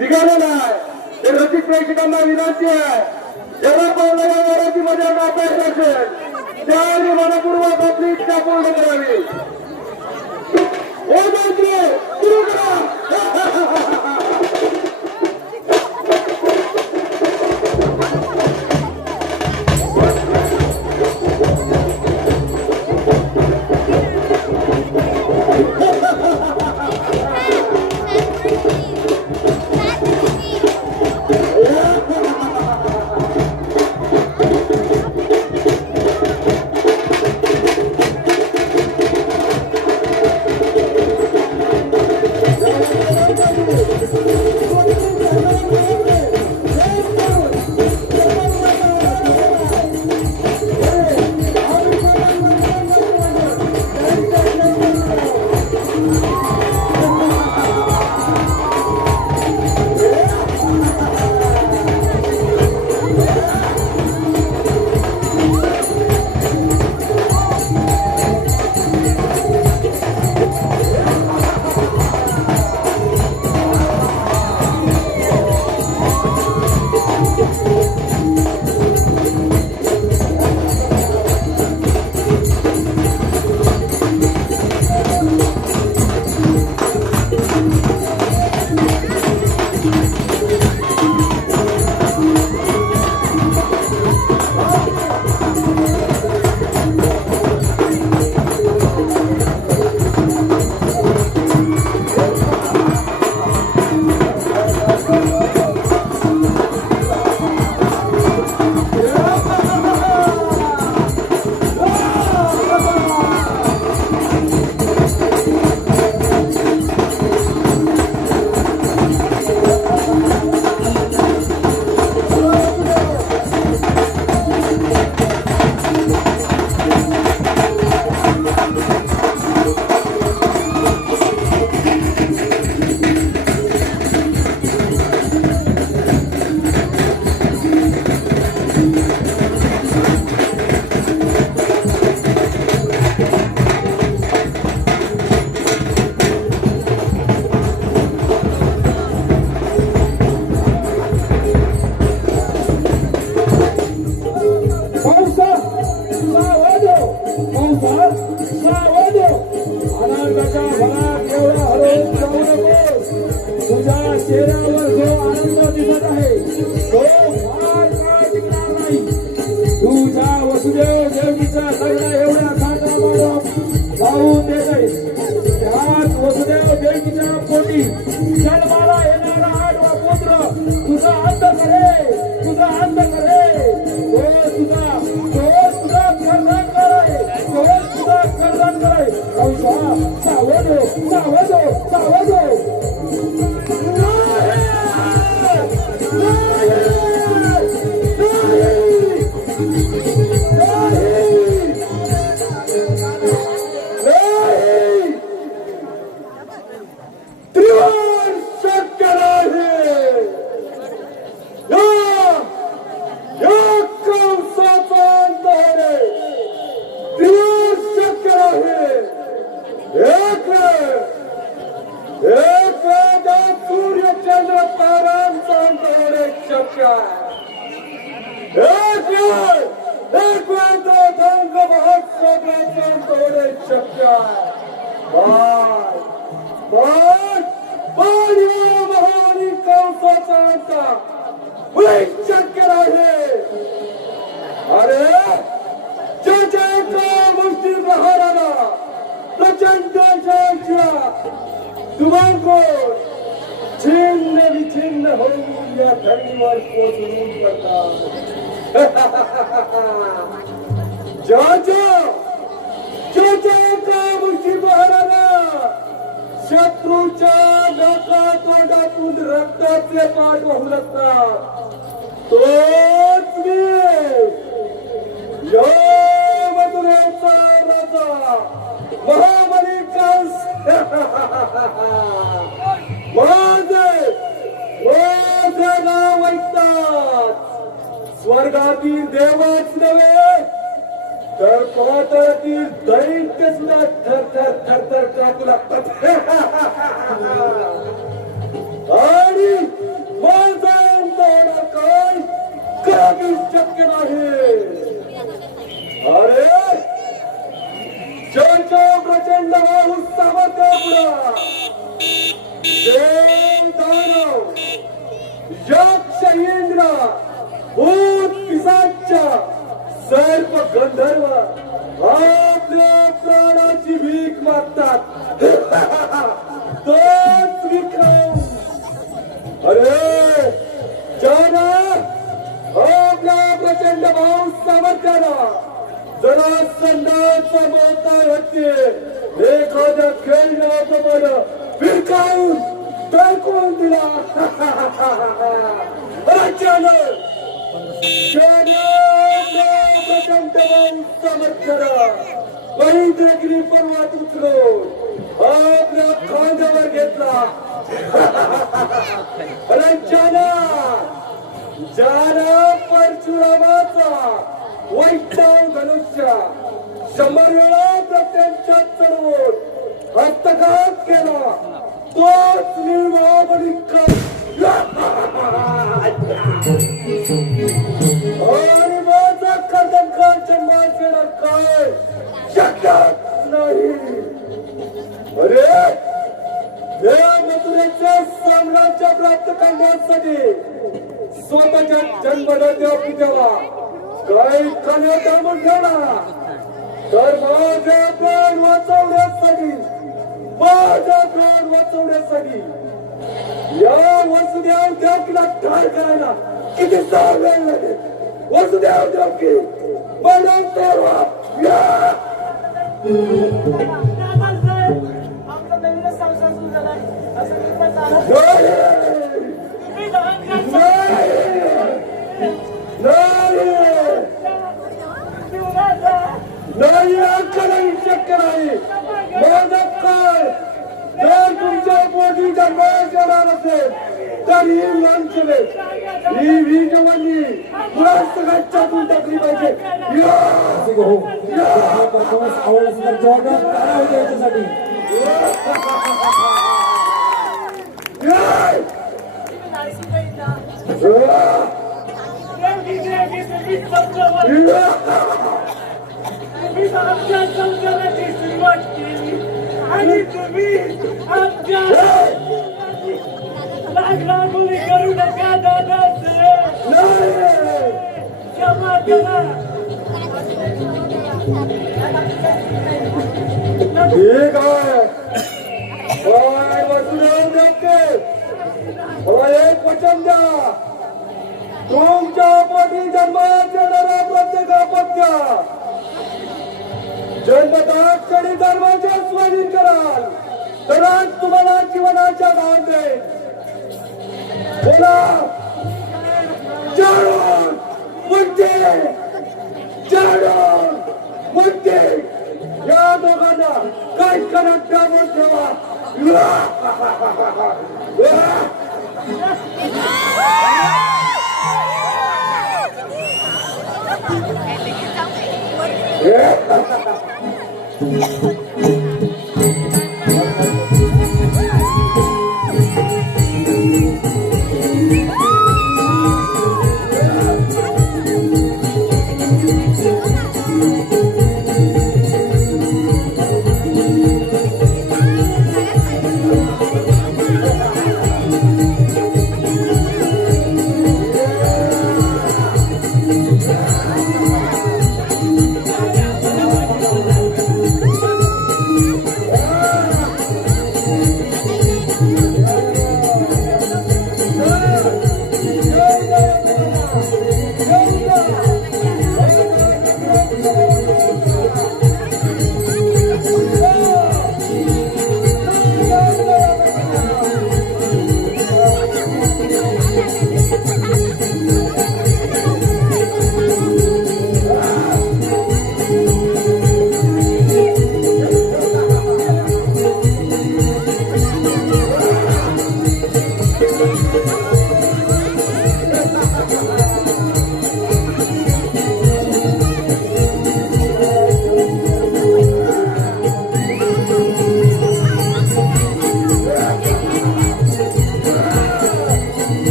निघालेला आहे. हे रसिक प्रेक्षकांना विनंती आहे, ज्याला पावला या मराठीमध्ये वाचायचं असेल त्याने मनपूर्वक आपली इच्छा पूर्ण करावी. सुरू करा. चेहऱ्यावर जो आनंद दिसत आहे तो फार काळ टिकणार नाही. तुझ्या वसुदेव देवकीच्या सगळ्या एवढ्या खाटा लावून देत आहे. त्याच वसुदेव देवकीच्या पोटी जन्माला येणारा आडवा पुत्र तुझा अंत करे, तुझा अंत करे. तो तुझा कर्णन करे, तो तुझा कर्णन करे. सावध हो, सावध हो, सावध हो. छिन्न विछिन्न होऊन या धरणीवर पोचून पडतात. ज्याच्या एका मुठी बहराला शत्रूच्या नाका तोंडातून रक्ताचे पाठ वाहू लागतात तोच मी मधुरेचा राजा महाबली कंस. माझे नाव ऐकतात स्वर्गातील देवच नव्हे तर पातळातील दैत्य सुद्धा थरथर थरथर कापू लागतात. आणि माझा अंत होणार काय कधी शक्य नाही. अरे जय प्रचंड उत्साह पुढा देव दानव यक्ष इंद्र भूत पिशाच सर्प गंधर्व आपल्या प्राणाची भीक मागतात. तोच विक्रम. अरे जाना आपल्या प्रचंड भाऊ सामर्थ्यानं जरा संडाचा बोलता होते एखाद्या खेळण्याचं मन फिरकावून टाकून दिला. अचानक प्रचंड भाऊ सामर्थ्यानं महेंद्रगिरी पर्वत उचलून आपल्या खांद्यावर घेतला. अरे जाना परशुरामाचा वैष्णव धनुष्य 100 वेळा प्रत्यक्षात चढवून हस्तघात केला. तोच निर्महाबली आणि माझा कर्दनकांच्या माणसाला काय शक्य नाही. अरे या मथुरेचे साम्राज्य प्राप्त करण्यासाठी स्वतःच्या जन्मदात्या पित्याला काही कन्या दामून ठेवला. तर माझ्या प्राण वाचवण्यासाठी या वसुदेव देवकीला ठार करायला किती वेळ लागेल. वसुदेव देवकी म्हणून नाही अंकलही शक्य नाही. माझा काळ जर तुमच्या पोटी जन्माला येणार असेल तर ही माणसं ही वीजवल्ली पुरास्तकाच्यातून टाकली पाहिजे. आवडला याच्यासाठी आमच्या संसाराची सुरुवात केली आणि तुम्ही आमच्या लागलागुली करू नका दादा. क्षमा करा. ठीक आहे. वसुदेव देवकी मला एक वचन द्या. तुमच्या पोटी जन्मात येणारा प्रत्येक अपत्य जन्मता क्षणी धर्माचे स्वाधीन कराल तरच तुम्हाला जीवनाच्या दान देईल. बोला जाणून मुद्दे या दोघांना काय करत दाबून ठेवा.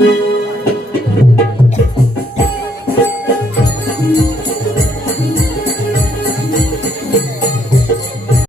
आहे